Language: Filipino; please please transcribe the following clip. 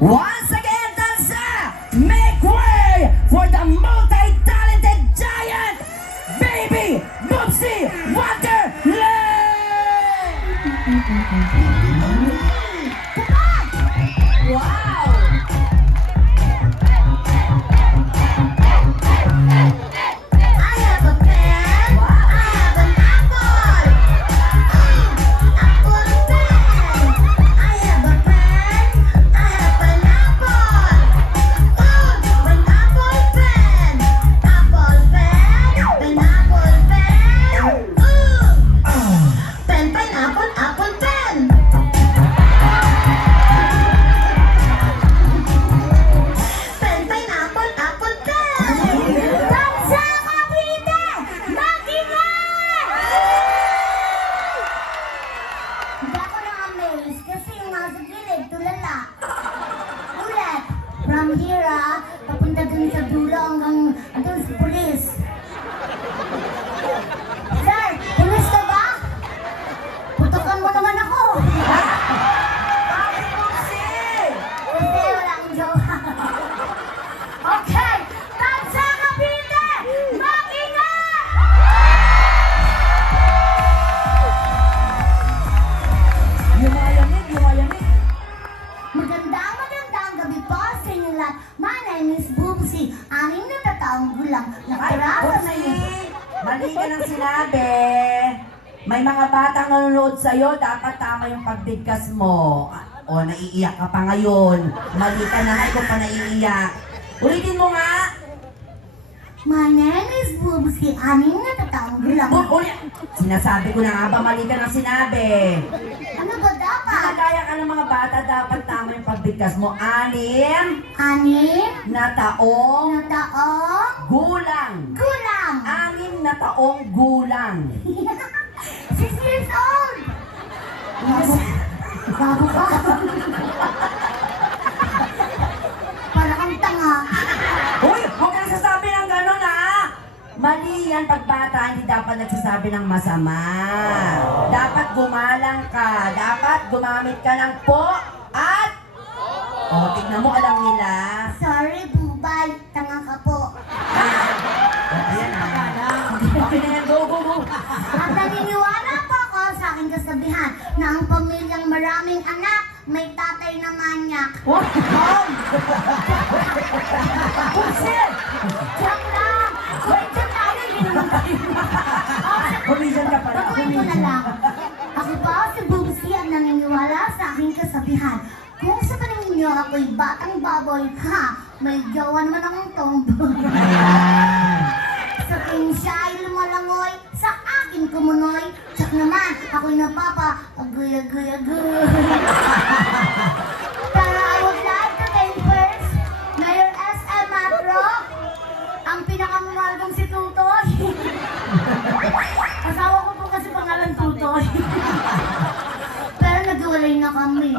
Once again, Dansa, make way for the multi-talented giant, Baby Boopsie Wonderland! Wow! From here, papunta dun sa dulo hanggang dun sa pulis. Sir, pulis ka ba? Putukan mo naman ako. Kasi wala akong jowa. Okay, Dansa Cavite, mag-ingat! Yumayanig. Magandang gabi po sa inyo lahat. My name is Boopsie, 6 na taong gulang. Nakarawa na yun. Mali ka ng sinabi. May mga batang nanonood sa'yo, dapat tama yung pagbigkas mo. O, naiiyak ka pa ngayon. Mali ka na nga, ikaw pa naiiyak. Ulitin mo nga. My name is Boopsie, 6 na taong gulang. Sinasabi ko na nga ba, mali ka ng sinabi. Ano ba dapat? Kagaya ka ng mga bata, dapat tama yung pagbigkas mo. 6 na taong na taong gulang. gulang. 6 na taong gulang. 6 years old. Bago ka. Para kang tanga. Uy, huwag ka nagsasabi ng gano'n, ha? Mali yan pag bata, hindi dapat nagsasabi ng masama. Dapat gumalang ka. Dapat gumamit ka ng po at... O, tignan mo, alam nila. Sorry, Bubay. Tanga ka po. Ayan, okay na yan, go. At naniniwala po ako sa aking kasabihan na ang pamilyang maraming anak, may tatay na manyak. What? Bullshit! Joke lang! Wait, joke lang! Hindi naman tayo. Kumisan ka pala. Baguhin ko na lang. Ako po si Boopsie at naniniwala sa aking kasabihan. Kung sa paningin niyo ako'y batang baboy, ha, may jowa naman akong tomboy. Sa king siya ay lumalangoy, sa akin kumunoy. Tsak naman, ako'y napapa, agoy. Pero I would like to thank first, Mayor S.M. Matro, ang pinakamamahal kong si Tutoy. Asawa ko po kasi pangalan Tutoy. Pero naghiwalay na kami.